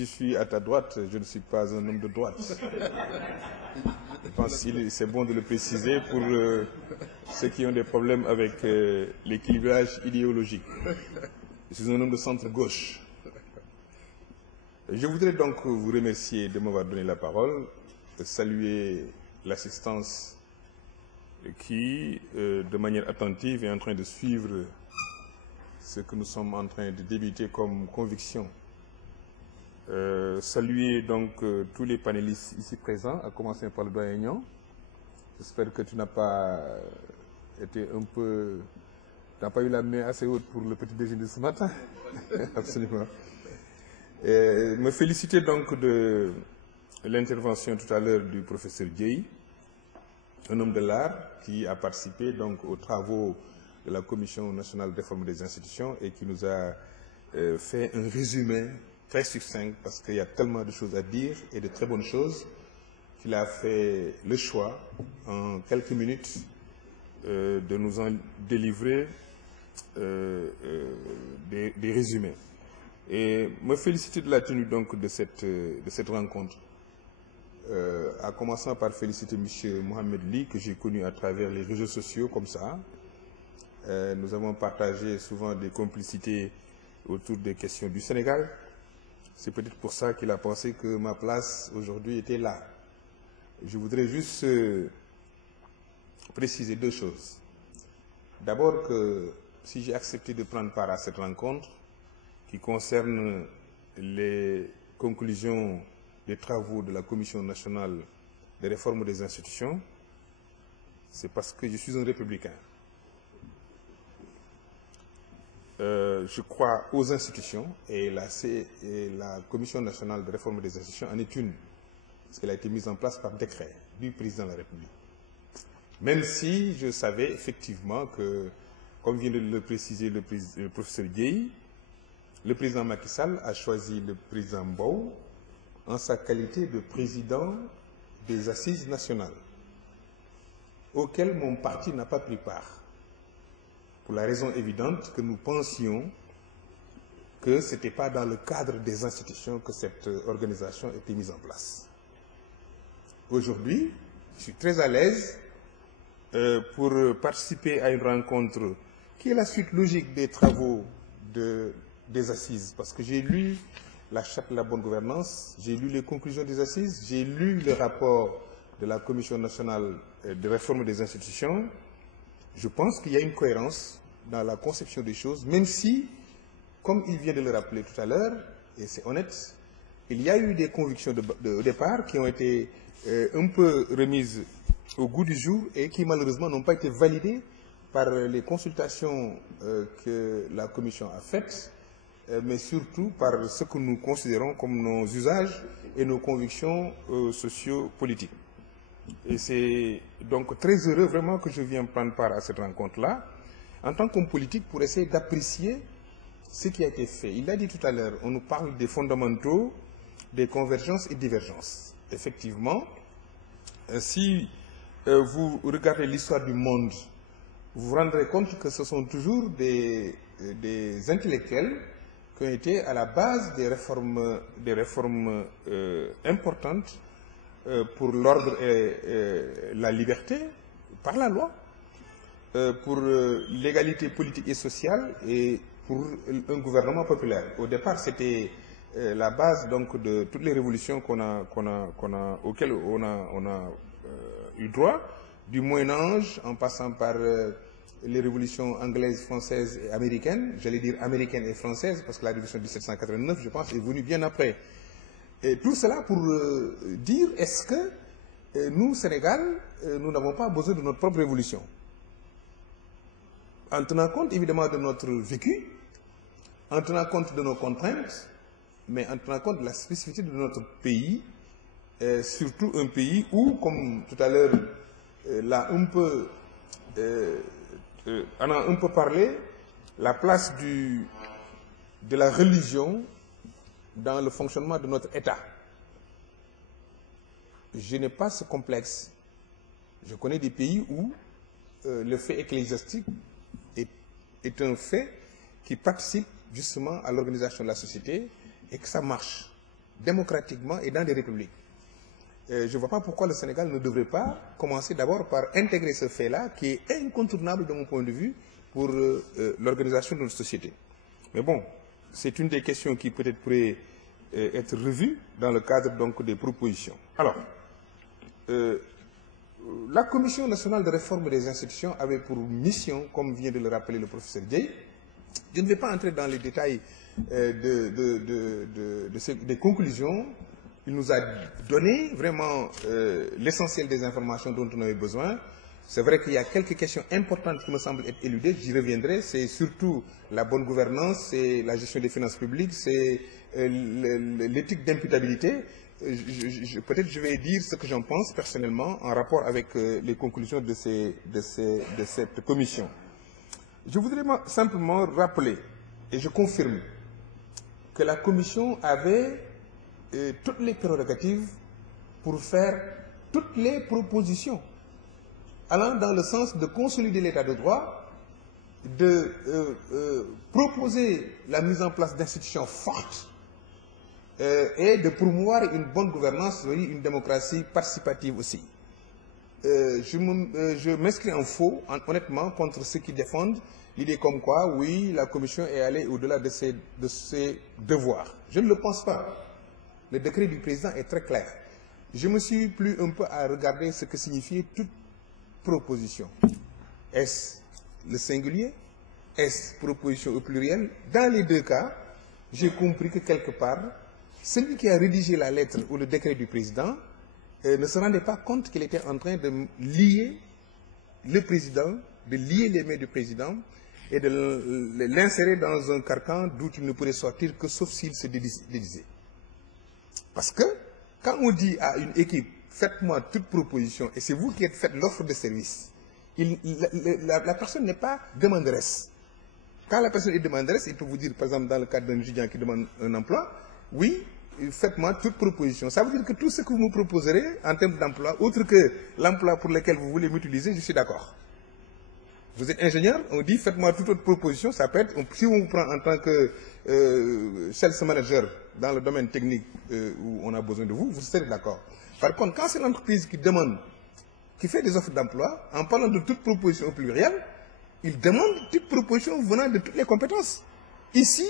Je suis à ta droite, je ne suis pas un homme de droite. Je pense que c'est bon de le préciser pour ceux qui ont des problèmes avec l'équilibrage idéologique. Je suis un homme de centre-gauche. Je voudrais donc vous remercier de m'avoir donné la parole, saluer l'assistance qui, de manière attentive, est en train de suivre ce que nous sommes en train de débuter comme conviction. Saluer donc tous les panélistes ici présents, à commencer par le doyen Niang. J'espère que tu n'as pas été un peu... Tu n'as pas eu la main assez haute pour le petit déjeuner de ce matin. Absolument. Me féliciter donc de l'intervention tout à l'heure du professeur Dieye, un homme de l'art qui a participé donc aux travaux de la Commission nationale de réforme des institutions et qui nous a fait un résumé très succinct parce qu'il y a tellement de choses à dire et de très bonnes choses qu'il a fait le choix en quelques minutes de nous en délivrer des résumés. Et me féliciter de la tenue donc de cette rencontre, en commençant par féliciter M. Mohamed Ly, que j'ai connu à travers les réseaux sociaux comme ça. Nous avons partagé souvent des complicités autour des questions du Sénégal. C'est peut-être pour ça qu'il a pensé que ma place aujourd'hui était là. Je voudrais juste préciser deux choses. D'abord que si j'ai accepté de prendre part à cette rencontre, qui concerne les conclusions des travaux de la Commission nationale de réforme des institutions, c'est parce que je suis un républicain. Je crois aux institutions et la Commission nationale de réforme des institutions en est une, parce qu'elle a été mise en place par décret du président de la République. Même si je savais effectivement que, comme vient de le préciser le professeur Dieye, le président Macky Sall a choisi le président Mbow en sa qualité de président des assises nationales, auquel mon parti n'a pas pris part, pour la raison évidente que nous pensions que ce n'était pas dans le cadre des institutions que cette organisation était mise en place. Aujourd'hui, je suis très à l'aise pour participer à une rencontre qui est la suite logique des travaux des assises, parce que j'ai lu la charte de la bonne gouvernance, j'ai lu les conclusions des assises, j'ai lu le rapport de la Commission nationale de réforme des institutions. Je pense qu'il y a une cohérence dans la conception des choses, même si, comme il vient de le rappeler tout à l'heure, et c'est honnête, il y a eu des convictions au départ qui ont été un peu remises au goût du jour et qui malheureusement n'ont pas été validées par les consultations que la Commission a faites, mais surtout par ce que nous considérons comme nos usages et nos convictions socio-politiques. Et c'est donc très heureux vraiment que je viens prendre part à cette rencontre-là, en tant qu'homme politique, pour essayer d'apprécier ce qui a été fait. Il l'a dit tout à l'heure, on nous parle des fondamentaux, des convergences et divergences. Effectivement, si vous regardez l'histoire du monde, vous vous rendrez compte que ce sont toujours des intellectuels qui ont été à la base des réformes importantes pour l'ordre et la liberté, par la loi, pour l'égalité politique et sociale et pour un gouvernement populaire. Au départ, c'était la base donc de toutes les révolutions auxquelles on a eu droit, du Moyen-Âge, en passant par les révolutions anglaises, françaises et américaines, j'allais dire américaines et françaises, parce que la révolution de 1789, je pense, est venue bien après. Et tout cela pour dire, est-ce que nous, Sénégal, nous n'avons pas besoin de notre propre révolution? En tenant compte évidemment de notre vécu, en tenant compte de nos contraintes, mais en tenant compte de la spécificité de notre pays, surtout un pays où, comme tout à l'heure, on a un peu parlé, la place de la religion dans le fonctionnement de notre État. Je n'ai pas ce complexe. Je connais des pays où le fait ecclésiastique est un fait qui participe justement à l'organisation de la société et que ça marche. démocratiquement et dans des républiques. Je ne vois pas pourquoi le Sénégal ne devrait pas commencer d'abord par intégrer ce fait-là, qui est incontournable de mon point de vue pour l'organisation de notre société. Mais bon, c'est une des questions qui peut-être pourrait être revue dans le cadre donc des propositions. Alors, la Commission nationale de réforme des institutions avait pour mission, comme vient de le rappeler le professeur Dieye, je ne vais pas entrer dans les détails des conclusions. Il nous a donné vraiment l'essentiel des informations dont on avait besoin. C'est vrai qu'il y a quelques questions importantes qui me semblent être éludées, j'y reviendrai. C'est surtout la bonne gouvernance, c'est la gestion des finances publiques, c'est l'éthique d'imputabilité. Peut-être je vais dire ce que j'en pense personnellement en rapport avec les conclusions de cette commission. Je voudrais simplement rappeler, et je confirme, que la commission avait toutes les prérogatives pour faire toutes les propositions allant dans le sens de consolider l'état de droit, de proposer la mise en place d'institutions fortes et de promouvoir une bonne gouvernance, une démocratie participative aussi. Je m'inscris en faux, honnêtement, contre ceux qui défendent l'idée comme quoi, oui, la Commission est allée au-delà de ses devoirs. Je ne le pense pas. Le décret du président est très clair. Je me suis plu un peu à regarder ce que signifiait toute proposition. Est-ce le singulier? Est-ce proposition au pluriel? Dans les deux cas, j'ai compris que quelque part, celui qui a rédigé la lettre ou le décret du président ne se rendait pas compte qu'il était en train de lier le président, de lier les mains du président et de l'insérer dans un carcan d'où il ne pourrait sortir que sauf s'il se dédisait. Parce que quand on dit à une équipe, faites-moi toute proposition, et c'est vous qui faites l'offre de service, la personne n'est pas demanderesse. Quand la personne est demanderesse, il peut vous dire, par exemple, dans le cadre d'un étudiant qui demande un emploi, oui, faites-moi toute proposition. Ça veut dire que tout ce que vous me proposerez en termes d'emploi, autre que l'emploi pour lequel vous voulez m'utiliser, je suis d'accord. Vous êtes ingénieur, on dit faites-moi toute autre proposition, ça peut être, si on vous prend en tant que sales manager dans le domaine technique où on a besoin de vous, vous serez d'accord. Par contre, quand c'est l'entreprise qui demande, qui fait des offres d'emploi, en parlant de toute proposition au pluriel, il demande toute proposition venant de toutes les compétences. Ici,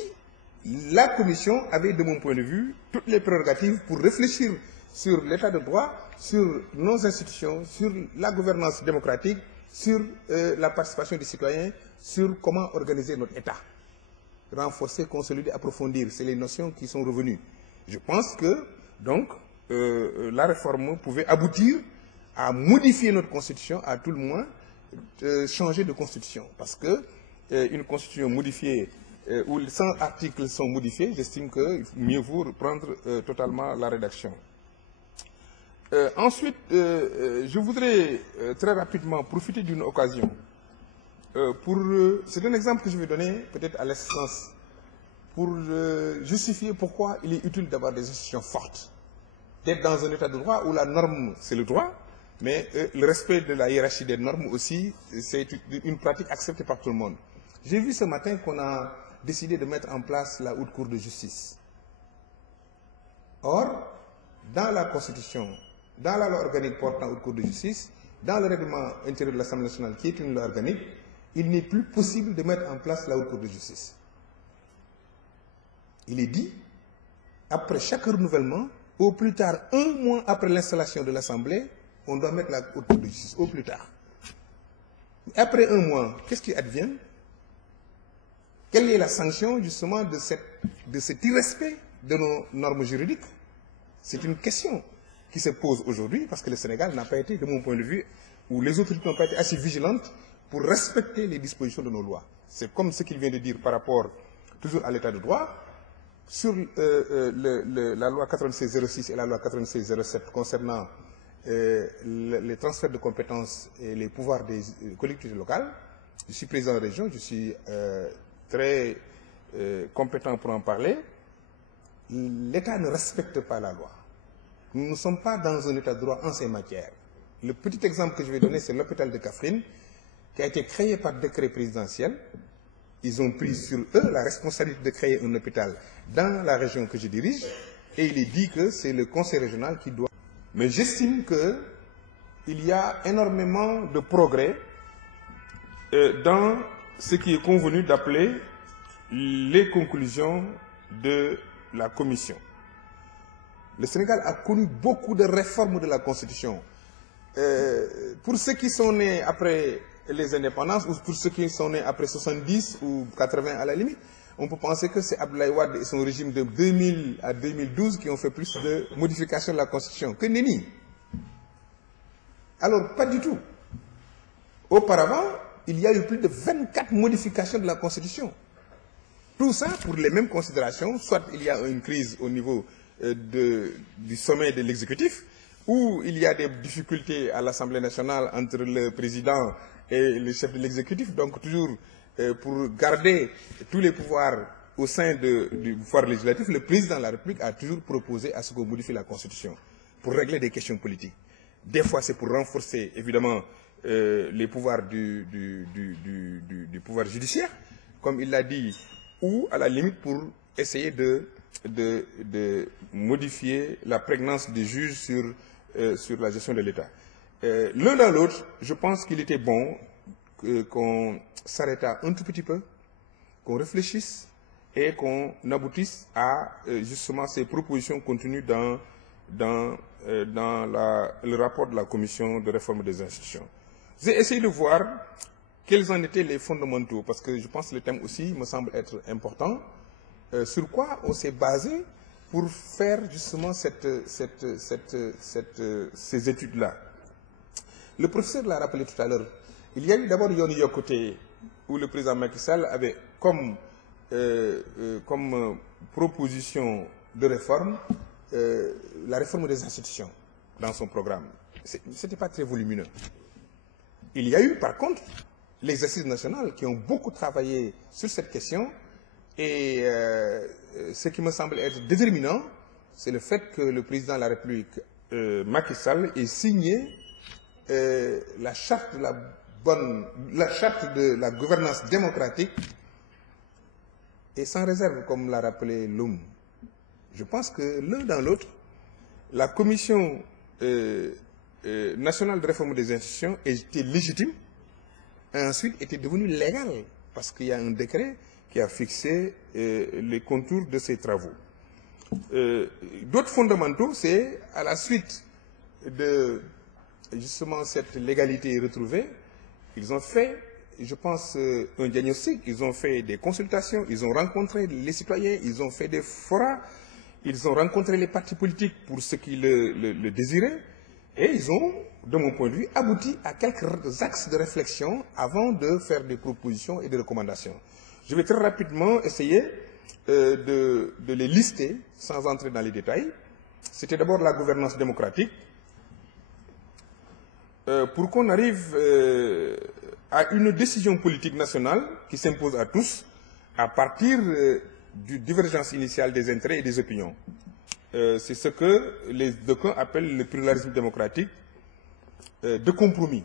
la Commission avait, de mon point de vue, toutes les prérogatives pour réfléchir sur l'état de droit, sur nos institutions, sur la gouvernance démocratique, sur la participation des citoyens, sur comment organiser notre État. Renforcer, consolider, approfondir, c'est les notions qui sont revenues. Je pense que, donc, la réforme pouvait aboutir à modifier notre constitution, à tout le moins, changer de constitution. Parce que une constitution modifiée, où 100 articles sont modifiés, j'estime que mieux vaut reprendre totalement la rédaction. Ensuite, je voudrais très rapidement profiter d'une occasion c'est un exemple que je vais donner peut-être à l'essence pour justifier pourquoi il est utile d'avoir des institutions fortes, d'être dans un état de droit où la norme c'est le droit, mais le respect de la hiérarchie des normes aussi, c'est une pratique acceptée par tout le monde. J'ai vu ce matin qu'on a décidé de mettre en place la Haute Cour de justice. Or, dans la Constitution, dans la loi organique portant Haute Cour de justice, dans le règlement intérieur de l'Assemblée nationale qui est une loi organique, il n'est plus possible de mettre en place la Haute Cour de justice. Il est dit, après chaque renouvellement, au plus tard 1 mois après l'installation de l'Assemblée, on doit mettre la Haute Cour de justice, au plus tard. Après 1 mois, qu'est-ce qui advient? Quelle est la sanction justement de cet irrespect de nos normes juridiques? C'est une question qui se pose aujourd'hui parce que le Sénégal n'a pas été, de mon point de vue, ou les autorités n'ont pas été assez vigilantes pour respecter les dispositions de nos lois. C'est comme ce qu'il vient de dire par rapport toujours à l'état de droit. Sur la loi 9606 et la loi 9607 concernant les transferts de compétences et les pouvoirs des collectivités locales, je suis président de région, je suis très compétent pour en parler. L'État ne respecte pas la loi. Nous ne sommes pas dans un état de droit en ces matières. Le petit exemple que je vais donner, c'est l'hôpital de Kaffrine, qui a été créé par décret présidentiel. Ils ont pris sur eux la responsabilité de créer un hôpital dans la région que je dirige. et il est dit que c'est le conseil régional qui doit. Mais j'estime qu'il y a énormément de progrès dans ce qui est convenu d'appeler les conclusions de la Commission. Le Sénégal a connu beaucoup de réformes de la Constitution. Pour ceux qui sont nés après les indépendances, ou pour ceux qui sont nés après 70 ou 80 à la limite, on peut penser que c'est Abdoulaye Wade et son régime de 2000 à 2012 qui ont fait plus de modifications de la Constitution que Nenni. Alors, pas du tout. Auparavant, il y a eu plus de 24 modifications de la Constitution. Tout ça pour les mêmes considérations, soit il y a une crise au niveau du sommet de l'exécutif, ou il y a des difficultés à l'Assemblée nationale entre le président et le chef de l'exécutif, donc toujours pour garder tous les pouvoirs au sein du pouvoir législatif, le président de la République a toujours proposé à ce qu'on modifie la Constitution pour régler des questions politiques. Des fois, c'est pour renforcer, évidemment, les pouvoirs du pouvoir judiciaire, comme il l'a dit, ou à la limite pour essayer de modifier la prégnance des juges sur la gestion de l'État. L'un dans l'autre, je pense qu'il était bon qu'on s'arrêtât un tout petit peu, qu'on réfléchisse et qu'on aboutisse à justement ces propositions contenues dans le rapport de la Commission de réforme des institutions. J'ai essayé de voir quels en étaient les fondamentaux, parce que je pense que le thème aussi me semble être important. Sur quoi on s'est basé pour faire justement ces études-là. Le professeur l'a rappelé tout à l'heure. Il y a eu d'abord Yoonu Yokkute, où le président Macky Sall avait comme proposition de réforme la réforme des institutions dans son programme. Ce n'était pas très volumineux. Il y a eu par contre les assises nationales qui ont beaucoup travaillé sur cette question. Et ce qui me semble être déterminant, c'est le fait que le président de la République, Macky Sall, ait signé la charte de la gouvernance démocratique et sans réserve, comme l'a rappelé Loum. Je pense que l'un dans l'autre, la Commission nationale de réforme des institutions était légitime et ensuite était devenue légale parce qu'il y a un décret qui a fixé les contours de ces travaux. D'autres fondamentaux, c'est à la suite de justement cette légalité retrouvée, ils ont fait, je pense, un diagnostic, ils ont fait des consultations, ils ont rencontré les citoyens, ils ont fait des forats, ils ont rencontré les partis politiques pour ceux qui le désiraient, et ils ont, de mon point de vue, abouti à quelques axes de réflexion avant de faire des propositions et des recommandations. Je vais très rapidement essayer de les lister sans entrer dans les détails. C'était d'abord la gouvernance démocratique. Pour qu'on arrive à une décision politique nationale qui s'impose à tous à partir d'une divergence initiale des intérêts et des opinions. C'est ce que les d'aucuns appellent le pluralisme démocratique de compromis,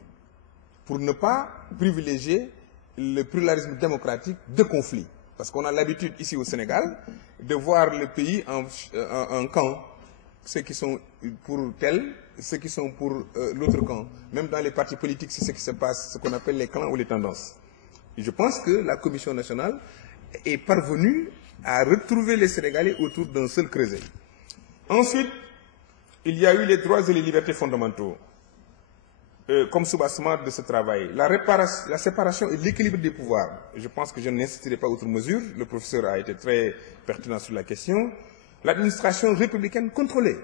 pour ne pas privilégier le pluralisme démocratique de conflit. Parce qu'on a l'habitude ici au Sénégal de voir le pays en camp, ceux qui sont pour tel, ceux qui sont pour l'autre camp. Même dans les partis politiques, c'est ce qui se passe, ce qu'on appelle les clans ou les tendances. Et je pense que la Commission nationale est parvenue à retrouver les Sénégalais autour d'un seul creuset. Ensuite, il y a eu les droits et les libertés fondamentaux. Comme soubassement de ce travail. La séparation et l'équilibre des pouvoirs. Je pense que je n'insisterai pas outre mesure. Le professeur a été très pertinent sur la question. L'administration républicaine contrôlée.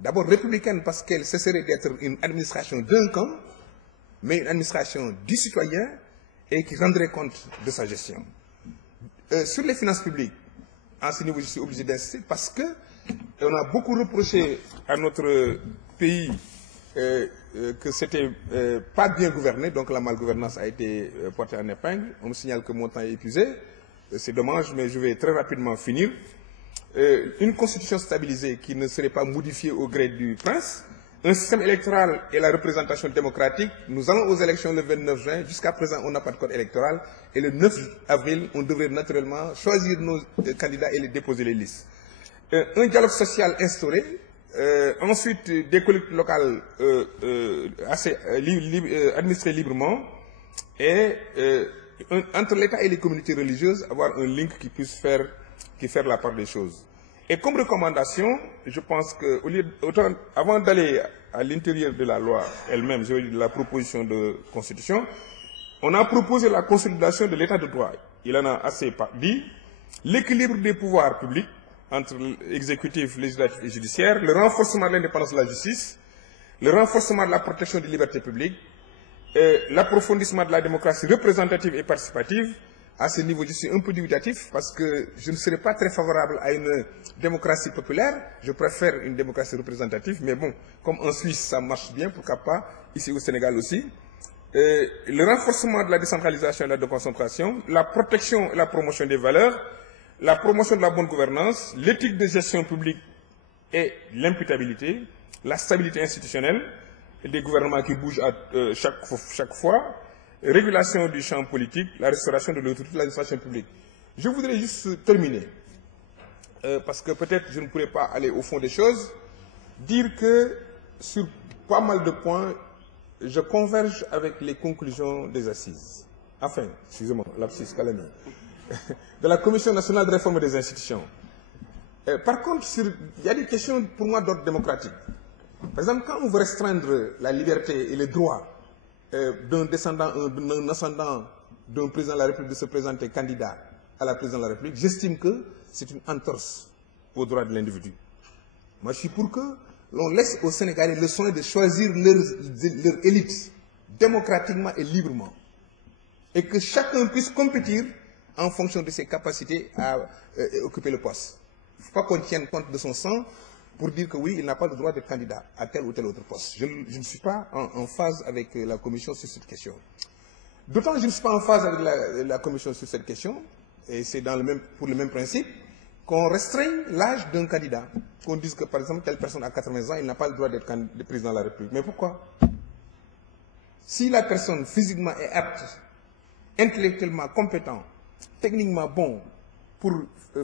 D'abord républicaine parce qu'elle cesserait d'être une administration d'un camp, mais une administration du citoyen et qui rendrait compte de sa gestion. Sur les finances publiques, à ce niveau, je suis obligé d'insister parce que on a beaucoup reproché à notre pays que c'était pas bien gouverné, donc la malgouvernance a été portée en épingle. On me signale que mon temps est épuisé. C'est dommage, mais je vais très rapidement finir. Une constitution stabilisée qui ne serait pas modifiée au gré du prince, un système électoral et la représentation démocratique. Nous allons aux élections le 29 juin. Jusqu'à présent, on n'a pas de code électoral. Et le 9 avril, on devrait naturellement choisir nos candidats et les déposer les listes. un dialogue social instauré, ensuite des collectivités locales administrées librement, et entre l'État et les communautés religieuses, avoir un link qui puisse faire la part des choses. Et comme recommandation, je pense que avant d'aller à l'intérieur de la loi elle-même, je veux dire de la proposition de constitution, on a proposé la consolidation de l'état de droit. Il en a assez dit. L'équilibre des pouvoirs publics entre l'exécutif, législatif et judiciaire, le renforcement de l'indépendance de la justice, le renforcement de la protection des libertés publiques, l'approfondissement de la démocratie représentative et participative. À ce niveau, je suis un peu dubitatif parce que je ne serais pas très favorable à une démocratie populaire. Je préfère une démocratie représentative, mais bon, comme en Suisse, ça marche bien, pourquoi pas, ici au Sénégal aussi. Le renforcement de la décentralisation et de la déconcentration, la protection et la promotion des valeurs, la promotion de la bonne gouvernance, l'éthique de gestion publique et l'imputabilité, la stabilité institutionnelle, des gouvernements qui bougent chaque fois, régulation du champ politique, la restauration de l'autorité de l'administration publique. Je voudrais juste terminer, parce que peut-être je ne pourrais pas aller au fond des choses, dire que sur pas mal de points, je converge avec les conclusions des assises. Enfin, excusez-moi, lapsus calami, de la Commission nationale de réforme des institutions. Par contre, il y a des questions pour moi d'ordre démocratique. Par exemple, quand on veut restreindre la liberté et les droits d'un ascendant d'un président de la République de se présenter candidat à la présidence de la République, j'estime que c'est une entorse aux droits de l'individu. Moi, je suis pour que l'on laisse aux Sénégalais le soin de choisir leur élite démocratiquement et librement. Et que chacun puisse compétir en fonction de ses capacités à occuper le poste. Il ne faut pas qu'on tienne compte de son sang pour dire que oui, il n'a pas le droit d'être candidat à tel ou tel autre poste. Je ne suis pas en phase avec la Commission sur cette question. D'autant que je ne suis pas en phase avec la Commission sur cette question, et c'est pour le même principe, qu'on restreigne l'âge d'un candidat. Qu'on dise que, par exemple, telle personne a 80 ans, il n'a pas le droit d'être président de la République. Mais pourquoi? Si la personne physiquement est apte, intellectuellement compétent, techniquement bon pour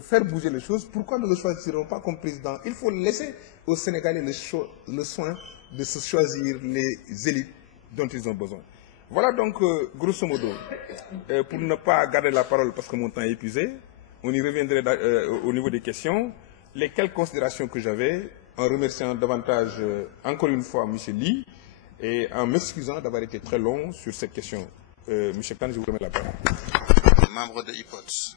faire bouger les choses, pourquoi ne le choisirons pas comme président? Il faut laisser aux Sénégalais le soin de se choisir les élites dont ils ont besoin. Voilà donc, grosso modo, pour ne pas garder la parole parce que mon temps est épuisé, on y reviendrait au niveau des questions. Les quelques considérations que j'avais, en remerciant davantage, encore une fois, M. Ly, et en m'excusant d'avoir été très long sur cette question. M. Khan, je vous remets la parole. Membre de IPOTS.